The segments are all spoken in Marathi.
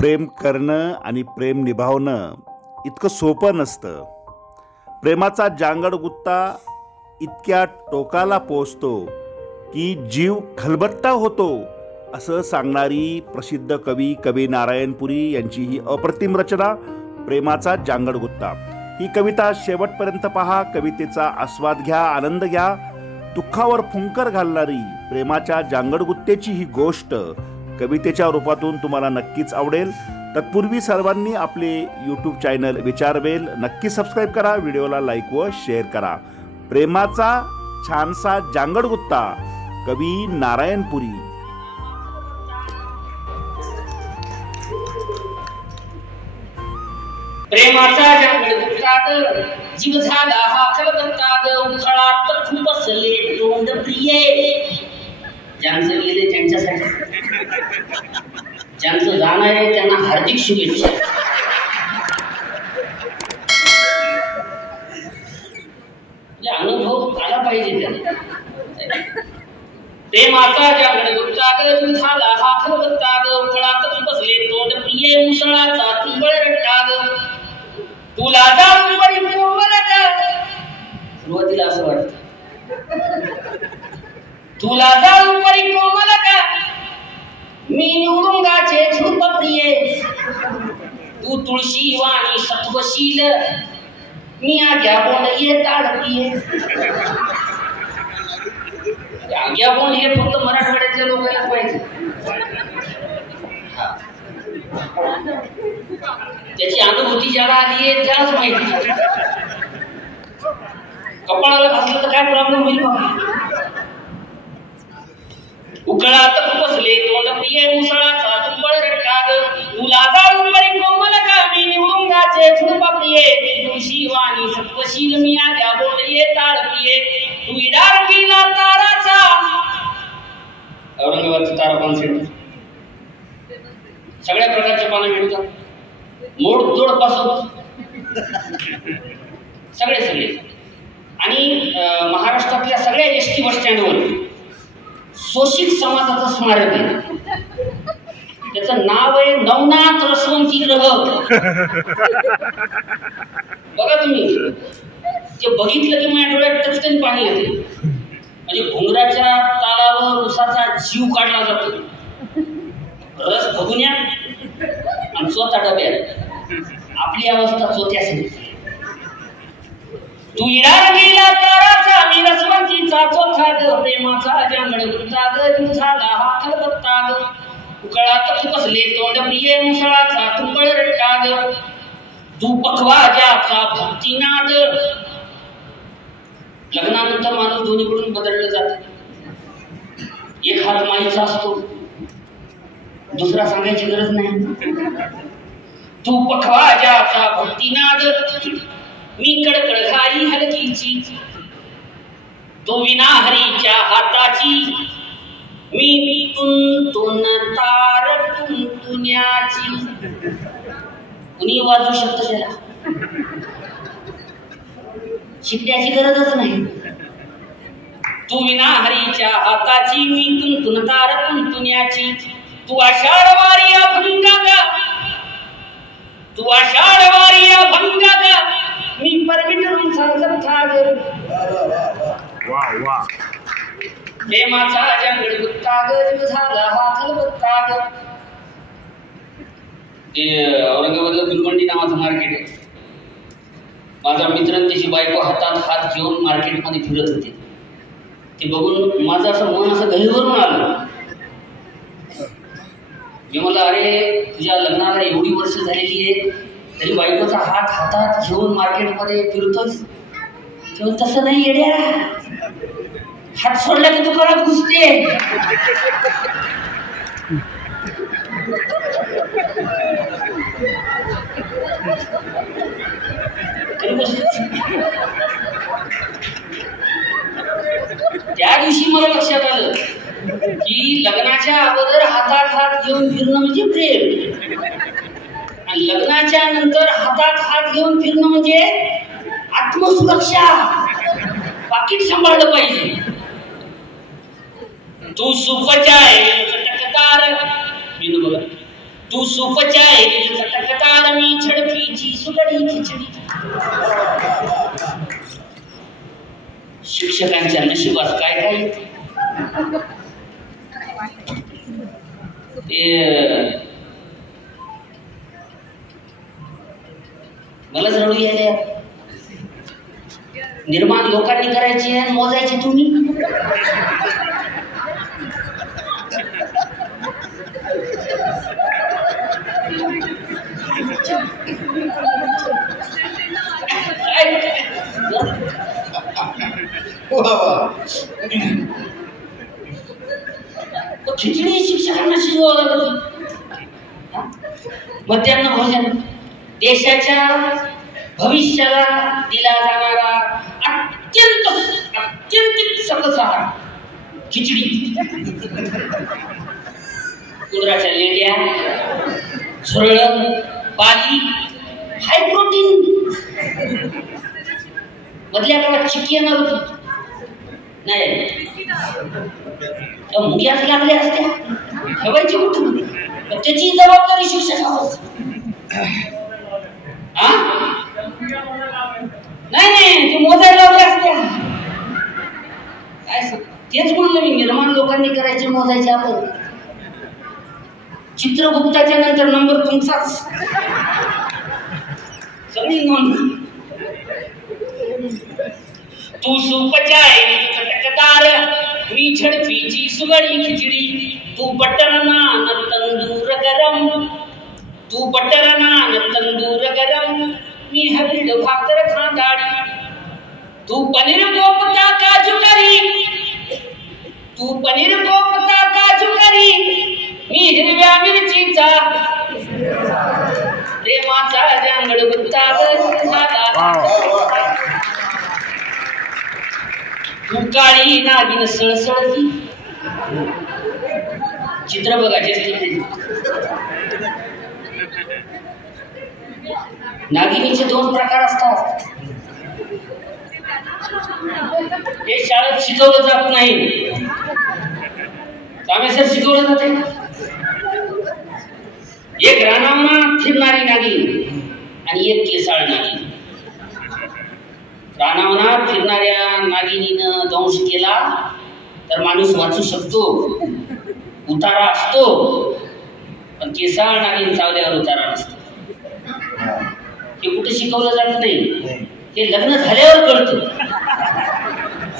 प्रेम करणं आणि प्रेम निभावणं इतकं सोपं नसतं. प्रेमाचा जांगड गुत्ता इतक्या टोकाला पोचतो की जीव खलबत्ता होतो, असं सांगणारी प्रसिद्ध कवी नारायणपुरी यांची ही अप्रतिम रचना प्रेमाचा जांगड गुत्ता. ही कविता शेवटपर्यंत पहा, कवितेचा आस्वाद घ्या, आनंद घ्या. दुःखावर फुंकर घालणारी प्रेमाच्या जांगड गुत्तेची ही गोष्ट कवितेच्या रूपातून तुम्हाला नक्कीच आवडेल. तत्पूर्वी सर्वांनी आपले यूट्यूब चॅनल विचारवेल नक्की सबस्क्राईब करा, व्हिडिओला लाईक व शेअर करा. प्रेमाचा छानसा जांगड गुत्ता, कवी नारायणपुरी. प्रेमाचा जांगड गुत्ता जीव झाला हा खलबत्ता उखळात खूप बसले तोंड प्रिये. ज्यांचं गेले त्यांच्यासाठी, ज्यांचं जाणार आहे त्यांना हार्दिक शुभेच्छा. अनुभव आला पाहिजे त्यांना. प्रेमाचा जांगड गुत्ता जीव झाला हा खलबत्ता उखळात बसले तोंड प्रिये. मुसळाचा तुंबळ रट्टा तुला जाऊन बरी कोमल का. सुरुवातीला असं वाटतं तुला जाऊन बरी कोमल का, मी निवडुंगाचे झुंप प्रिये. तू तुळशी वाणी सत्वशील, मी आग्या बोंड ये ताड प्रिये. आग्या बोंड हे फक्त मराठवाड्यातल्या लोकांना माहिती, त्याची अनुभूती ज्याला आली आहे त्यालाच माहिती. कपाळाला घासलं तर काय प्रॉब्लेम होईल बघा. उकळात बसले तोंड प्रिये. मुसळाचा तुंबळ रट्टा तुला जाऊन बरी कोमल का, मी निवडुंगाचे झुंप प्रिये. तुळशी वाणी सत्वशील, मी आग्या बोंड ये ताड प्रिये. तू इडार केला ताराचा. औरंगाबादचा तारा पान सेंटर सगळ्या प्रकारच्या पानं मिळतात, मोडतोड पासून सगळे. आणि महाराष्ट्रातल्या सगळ्या एसटी बस स्टँडवर शोषित समाजाचं स्मारक आहे. त्याचं नाव आहे नवनाथ रसवंती ग्रह. बघा तुम्ही, ते बघितलं की माझ्या डोळ्यात टचकन पाणी येते. म्हणजे घुंगराच्या तालावर उसाचा जीव काढला जातो, रस बघुन्या आणि स्वतः डब्यात. आपली अवस्था चोत्यास. तू इडार गेला ताराचा, मी रसवंतीचा चोथा ग. प्रेमाचा जांगड गुत्ता जीव झाला हा खलबत्ता उकळात बसले तोंड प्रिये. मुसळाचा तुंबळ रट्टा तू पखवा ज्याचा भक्तिनाद. लग्नानंतर माणूस दोन्हीकडून बदललं जात. एक हात माईचा असतो, दुसरा सांगायची गरज नाही. तू पखवा ज्याचा भक्तिनाद, मी कडकड घाई हलकीची. तो विना हरीच्या हाताची, मी तुन तार तुन्याची. कुणी वाजू शकतो त्याला, शिकण्याची गरजच नाही. तू विना हरीच्या हाताची, मी तुन तार तुन्याची. तू आषाढ वारी अभंगा गा, तू आषाढ वारी अभंगा गा, मी परमिटरून सांगत ठागर. प्रेमाचा जांगड गुत्ता जीव झाला हा खलबत्ता. ते औरंगाबादला गुलमंडी नावाचं मार्केट आहे. माझा मित्र त्याची बायको हातात हात घेऊन मार्केटमध्ये फिरत होते. ते बघून माझं असं मन असं गहिवरून आलं. मी म्हणलं, अरे तुझ्या लग्नाला एवढी वर्ष झालेली आहे तरी बायकोचा हात हातात घेऊन मार्केटमध्ये फिरतोस. तेव्हा तसं नाही येड्या, हात सोडला की दुकानात घुसते. त्या दिवशी मला लक्षात आलं की लग्नाच्या अगोदर हातात हात घेऊन फिरणं म्हणजे प्रेम, आणि लग्नाच्या नंतर हातात हात घेऊन फिरणं म्हणजे आत्मसुरक्षा. पाकिट सांभाळलं पाहिजे. तू सुपचाय चटकदार, मी बघा तू सूपच्या चटकदार मी झडपीची सुगडी खिचडी. शिक्षकांच्या नशिबात काय काय ते मलाच रडू यायला. निर्माण लोकांनी करायची आणि मोजायची तुम्ही. खिचडी शिक्षकांना शिजवावं लागत होती. मध्यान्ह भोजन देशाच्या भविष्याला दिला जाणारा अत्यंत अत्यंत सकस आहार खिचडी. उंदराच्या लेंड्या, झुरळ, पाली, हाय प्रोटीन. मधल्या काळात चिक्की येणार होती नाही, मुग्यात लागल्या असत्या ठेवायची कुठं. त्याची जबाबदारी शिक्षकावर. नाही ते मोजायला लावले असत्या. काय तेच म्हणलं मी, निर्माण लोकांनी करायचे, मोजायचे आपण. चित्रगुप्ताच्या नंतर नंबर तुमचाच. सगळी नोंद. तू सूपच्या चटकदार मी झडपीची सुगडी खिचडी. तू बटर नान तंदूर गरम, तू बटर नान तंदूर गरम मी हरीड भाकर खांदाडी. तू पनीर कोफ्ता काजू करी, तू पनीर कोफ्ता काजू करी मी हिरव्या मिरचीचा प्रेमाचा जांगड गुत्ता झाला. तू काळी नागिन सळसळती. चित्र बघायचे. नागिनीचे दोन प्रकार असतात. हे शाळेत शिकवलं जात नाही. कामेश्वर शिकवलं जाते. एक रानावना फिरणारी नागिन आणि एक केसाळ नागिन. रानावनात फिरणाऱ्या नागिनीनं दंश केला तर माणूस वाचू शकतो, उतारा असतो. पण केसाळ नागिन चावल्यावर उतारा नसतो. हे कुठे शिकवलं जात नाही. हे लग्न झाल्यावर कळतं.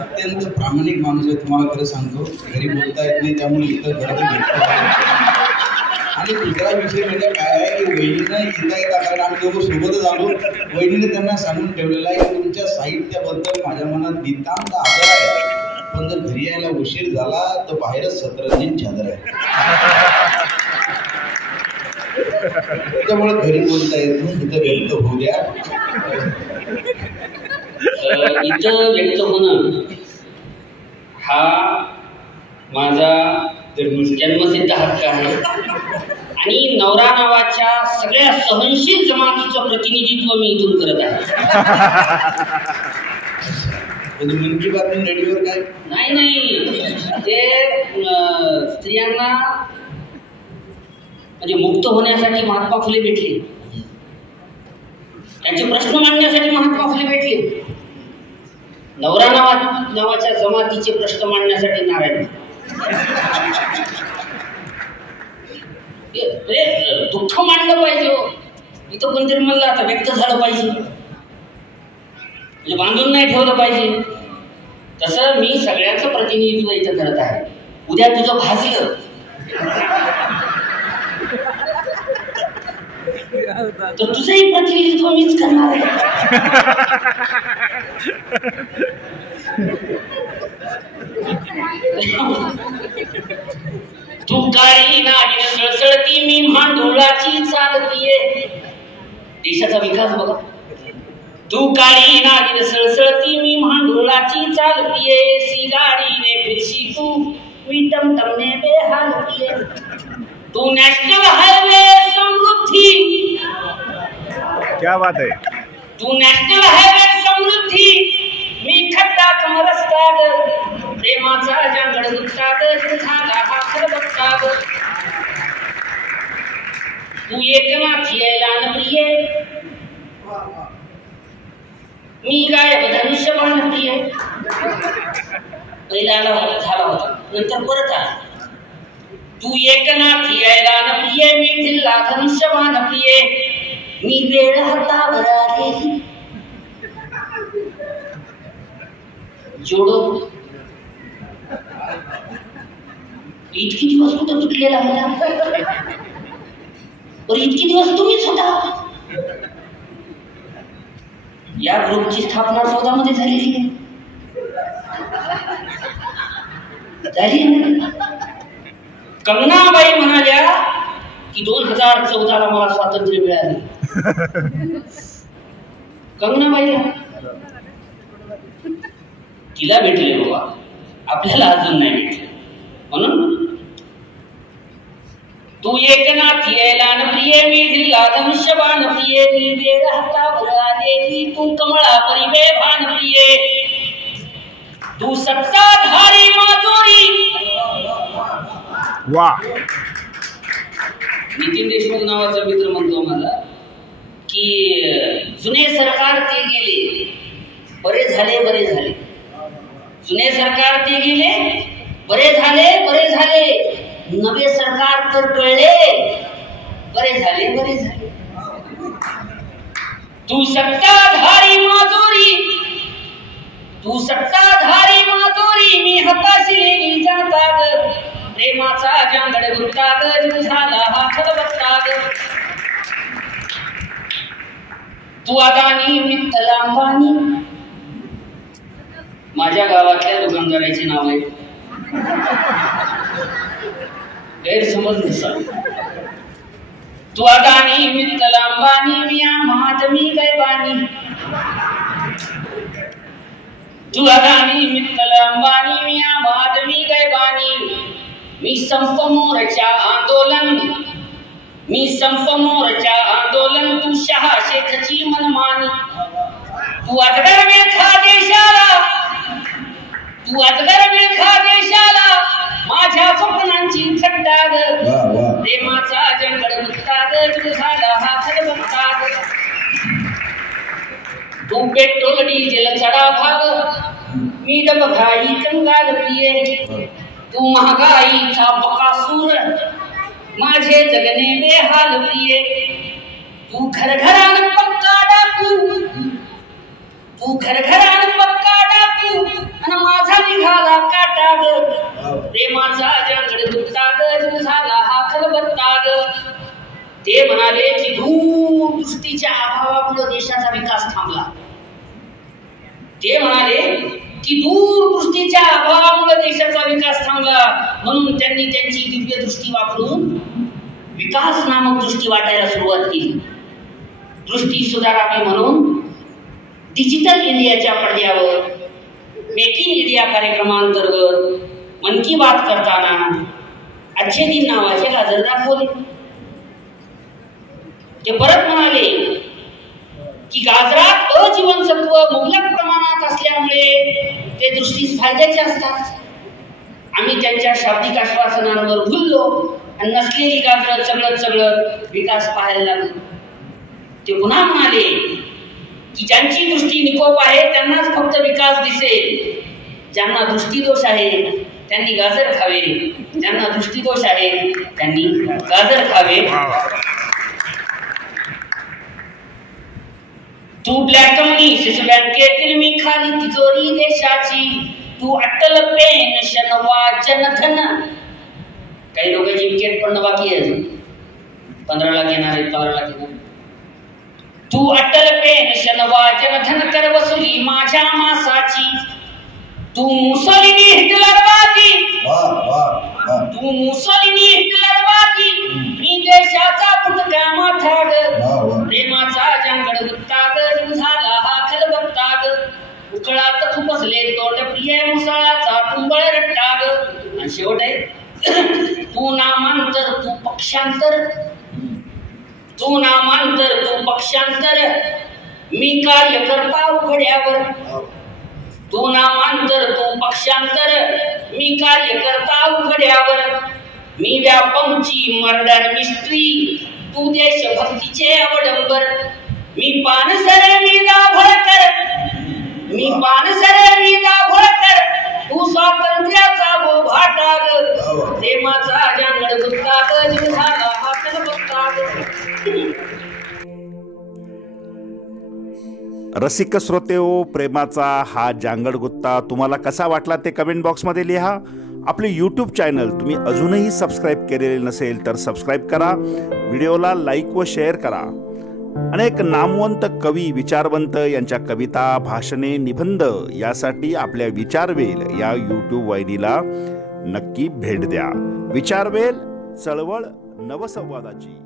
अत्यंत प्रामाणिक माणूस आहे. तुम्हाला खरं सांगतो, घरी बोलता येत नाही त्यामुळे इथं घरात भेटतो. आणि दुसरा विषय म्हणजे काय आहे की वहिनीनं येता कारण आम्ही दोघं सोबतच आलो. वहिनीने त्यांना सांगून ठेवलेलं आहे की तुमच्या साहित्याबद्दल माझ्या मनात नितांत आदर आहे, पण जर घरी यायला उशीर झाला तर बाहेरच सतरंजीन चादर आहे. त्यामुळे घरी बोलता येत नाही, इथं व्यक्त होऊ द्या. इथं व्यक्त होणं हा माझा जन्मसिद्ध हक्क आहे. आणि नवरा नावाच्या सगळ्या सहनशील जमातीचं प्रतिनिधित्व मी इथून करत आहे. मन की बात रेडिओवर काय नाही ते स्त्रियांना म्हणजे मुक्त होण्यासाठी महात्मा फुले भेटले. त्यांचे प्रश्न मांडण्यासाठी महात्मा फुले भेटले. नवरा नावाच्या जमातीचे प्रश्न मांडण्यासाठी नारायण. दुःख मांडलं पाहिजे. इथं कोणतरी म्हणलं आता व्यक्त झालं पाहिजे, म्हणजे बांधून नाही ठेवलं पाहिजे. तसं मी सगळ्यांचं प्रतिनिधित्व इथं करत आहे. उद्या तुझं भासलं तर तुझंही प्रतिनिधित्व मीच करणार आहे. तू काळी नागिन सळसळती मी मांडुळाची चालतीये. देशाचा विकास बघा. तू काळी नागिन सळसळती मी मांडुळाची चालतीये. सिगाडीने फिरशी तू मी टमटमने बेहालतीये. तू नॅशनल हायवे समृद्धी, क्या बात है. तू नॅशनल हायवे समृद्धी मी खड्डा कमरस्ता ग. प्रेमाचा जंगल गुत्ता ग झाला हा खरबत्ता ग. तू एकनाथी यायला प्रिय, मी गायब धनुष्यबाण प्रिय. पहिला झाला होता, नंतर परत आला. तू एकनाथी यायला प्रिय, मी दिल्ला धनुष्यबाण प्रिय, मी वेळ हातावर आलेली. जोडो इतकी दिवस कुठं तुटलेला होता, और इतकी दिवस तुम्हीच होता. या ग्रुपची स्थापना 14 मध्ये झालेली आहे. कंगनाबाई म्हणाल्या की 2014 ला मला स्वातंत्र्य मिळाले. कंगनाबाईला तिला भेटले बाबा, आपल्याला अजून नाही भेटले. म्हणून तू एकनाथी यायला प्रिय, मी दिल्ला धनुष्यबाण प्रिय, मी वेळ हातावर आलेली, तू कमळा परिवे भान प्रिय, तू सत्ताधारी माधुरी. वा. नितीन देशमुख नावाचा मित्र म्हणतो मला की जुने सरकार ते गेले, बरे झाले बरे झाले. जुने सरकार ते गेले, बरे झाले बरे झाले. नवे सरकार तर टळले, बरे झाले बरे झाले. तू सत्ताधारी माधुरी, तू सत्ताधारी माधुरी, मी हाताशी जाता ग, प्रेमाचा जांगड गुंता ग, झाला हा खलबत्ता ग. तू अदानी मित्तल अंबानी, माझ्या गावातल्या दुकानदाराचे नाव आहे, गैरसमज नसा. तू अदानी मित्तल अंबानी, मी महात्मी गैबानी. तू अदानी मित्तल अंबानी, मी महात्मी गैबानी. मी संप मोर्चा आंदोलन, मी संप मोर्चा आंदोलन, तू शहा शेखची मनमानी. तू अजगर विळखा देशाला, तू अजगर विळखा देशाला, माझ्या स्वप्नांची थट्टा ग, प्रेमाचा जंगल मुक्ता ग, झाला हा खलबत्ता ग. तू पेट्रोल डिझेल चढा भाग, मी डबघाई कंगाल प्रिय, तू महागाईचा बकासूर, माझे जगणे बेहाल प्रिय. तू घरघरान पक्का डाकू, तू घरघरान पक्का डाकू, आणि माझा निघाला काटा ग, प्रेमाचा जंगल मुक्ता ग, झाला हा खलबत्ता ग. ते म्हणाले की दूरदृष्टीच्या अभावामुळे देशाचा विकास थांबला. ते म्हणाले की दूरदृष्टीच्या अभावामुळे देशाचा विकास थांबला, म्हणून त्यांनी त्यांची दिव्य दृष्टी वापरून विकास नामक दृष्टी वाटायला सुरुवात केली. दृष्टी सुधारावी म्हणून डिजिटल इंडियाच्या पडद्यावर मेक इन इंडिया कार्यक्रमांतर्गत मन की बात करताना अच्छे दिन नावाचे गाजर दाखवले. ते परत म्हणाले की गाजरात अजीवनसत्व मुबलक प्रमाणात असल्यामुळे ते दृष्टीस फायद्याचे असतात. आम्ही त्यांच्या शाब्दिक आश्वासनांवर भुललो आणि नसलेली गाजरं चगळत चगळत विकास पाहायला लागलो. ते पुन्हा म्हणाले की ज्यांची दृष्टी निकोप आहे त्यांनाच फक्त विकास दिसेल, ज्यांना दृष्टीदोष आहे त्यांनी गाजर खावे, ज्यांना दृष्टीदोष आहे त्यांनी गाजर खावे. तू ब्लॅक मनी शिशु बँकेतील, मी खाली तिजोरी देशाची, तू अटल पेन्शन वाचन धन. काही लोकांची विकेट पडणं बाकी आहे, 15 लाख येणार आहेत, 15 लाख येणार. तू अटल पेन्शन वाचन धन कर वसुली माझ्या मासाची. तू मुसोलिनी हिटलरवादी, तू मुसोलिनी हिटलरवादी, मी देशाचा फुटका माथा ग, प्रेमाचा जंगल गुत्ता ग, झाला हा खलबत्ता ग. उकळात खुपसले तोंड प्रिय, मुसळाचा तुंबळ रट्टा ग. आणि शेवट आहे तू नामांतर तू पक्षांतर, तू नामांतर तू पक्षांतर, मी कार्यकर्ता उघड्यावर. तू नामांतर तू पक्षांतर, मी कार्यकर्ता उघड्यावर. मी व्यापमची मर्डर मिस्ट्री, तू देशभक्तीचे अवडंबर मी पानसरे मी दाभोळकर मी पानसरे मी दाभोळकर तू स्वातंत्र्याचा बोभाटा ग प्रेमाचा जांगड गुत्ता ग जीव झाला हातन बघता ग. रसिक श्रोतेओ, प्रेमाचा हा जांगड गुत्ता तुम्हाला कसा वाटला ते कमेंट बॉक्समध्ये लिहा. आपले यूट्यूब चॅनल तुम्ही अजूनही सबस्क्राईब केलेले नसेल तर सबस्क्राईब करा, व्हिडिओला लाईक व शेअर करा. अनेक नामवंत कवी, विचारवंत यांच्या कविता, भाषणे, निबंध यासाठी आपल्या विचारवेल या यूट्यूब वाहिनीला नक्की भेट द्या. विचारवेल, चळवळ नवसंवादाची.